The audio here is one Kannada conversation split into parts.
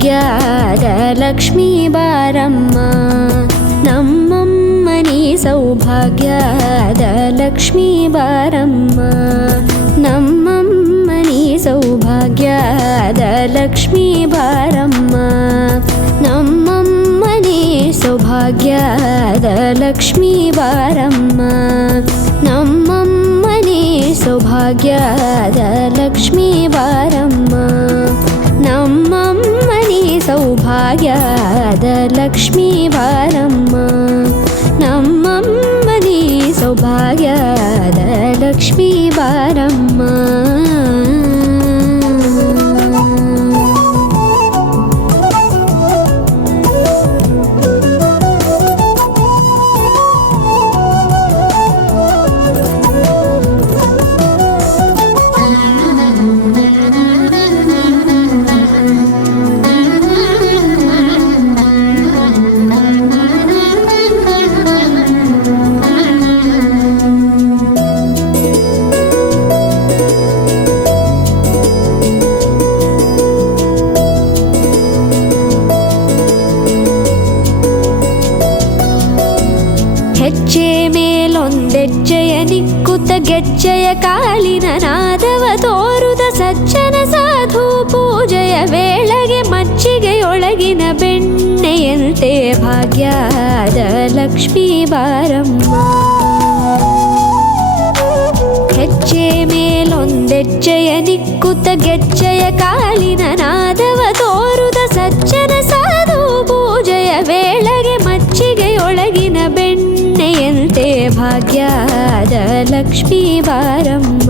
ಭಾಗ್ಯದ ಲಕ್ಷ್ಮೀ ಬಾರಮ್ಮ. ನಮ್ಮಮ್ಮನಿ ಸೌಭಾಗ್ಯದ ಲಕ್ಷ್ಮೀ ಬಾರಮ್ಮ. ನಮ್ಮಮ್ಮನಿ ಸೌಭಾಗ್ಯದ ಲಕ್ಷ್ಮೀ ಬಾರಮ್ಮ. ನಮ್ಮಮ್ಮನಿ ಸೌಭಾಗ್ಯದ ಲಕ್ಷ್ಮೀ ಬಾರಮ್ಮ. ನಮ್ಮಮ್ಮನಿ ಸೌಭಾಗ್ಯದ ಲಕ್ಷ್ಮೀ ಬಾರಮ್ಮ. ನಮ್ಮಮ್ಮನಿ ಸೌಭಾಗ್ಯದ ಲಕ್ಷ್ಮೀ ಬಾರಮ್ಮ. ನಮ್ಮಮ್ಮನಿ ಸೌಭಾಗ್ಯದ ಲಕ್ಷ್ಮೀ ಬಾರಮ್ಮ. ಹೆಜ್ಜೆ ಮೇಲೊಂದೆಜ್ಜೆಯ ನಿಕ್ಕುತ್ತ ಗೆಜ್ಜೆಯ ಕಾಲಿನ ನಾದವ ತೋರುದ ಸಜ್ಜನ ಸಾಧು ಪೂಜೆಯ ವೇಳೆಗೆ ಮಜ್ಜಿಗೆಯೊಳಗಿನ ಬೆಣ್ಣೆಯಂತೆ ಭಾಗ್ಯದ ಲಕ್ಷ್ಮೀ ಬಾರಮ್ಮ. ಹೆಜ್ಜೆ ಮೇಲೊಂದೆಜ್ಜೆಯ ನಿಕ್ಕುತ್ತ ಗೆಜ್ಜೆಯ ಕಾಲಿನ ನಾದವ ತೋರುದ ಸಜ್ಜನ ಸಾಧು ಪೂಜೆಯ ವೇಳೆಗೆ ಮಜ್ಜಿಗೆಯೊಳಗಿನ ಬೆಣ್ಣೆಯಂತೆ ಭಾಗ್ಯದ ಲಕ್ಷ್ಮೀ ಬಾರಮ್ಮ.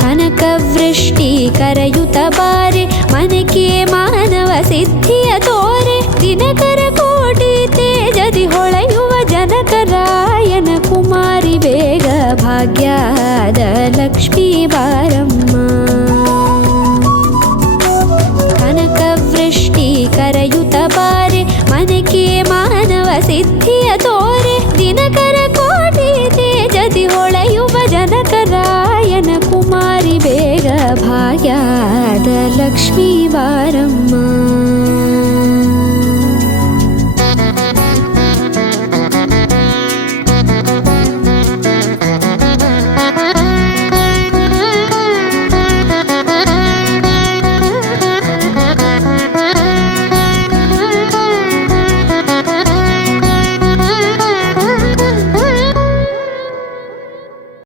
ಕನಕವೃಷ್ಟಿ ಕರೆಯುತ್ತ ಬಾರೆ ಮನಕೆ ಮಾನವ ಸಿದ್ಧಿಯ ತೋರೆ. ದಿನಕರ ಕೋಟಿ ತೇಜದಿ ಹೊಳೆಯುವ ಜನಕರಾಯನ ಕುಮಾರಿ ಬೇಗ ಭಾಗ್ಯದ ಲಕ್ಷ್ಮೀ ಬಾರಮ್ಮ. ಕನಕವೃಷ್ಟಿ ಕರೆಯುತ್ತ ಬಾರೆ ಮನಕೆ ಮಾನವ ಸಿದ್ಧಿಯ ತೋರೆ. ದಿನಕರ ಕೋಟಿ ತೇಜದಿ ಹೊಳೆಯುವ ಜನಕರಾಯನ ಕುಮಾರಿ ಬೇಗ ಭಾಗ್ಯದ ಲಕ್ಷ್ಮೀ ಬಾರಮ್ಮ.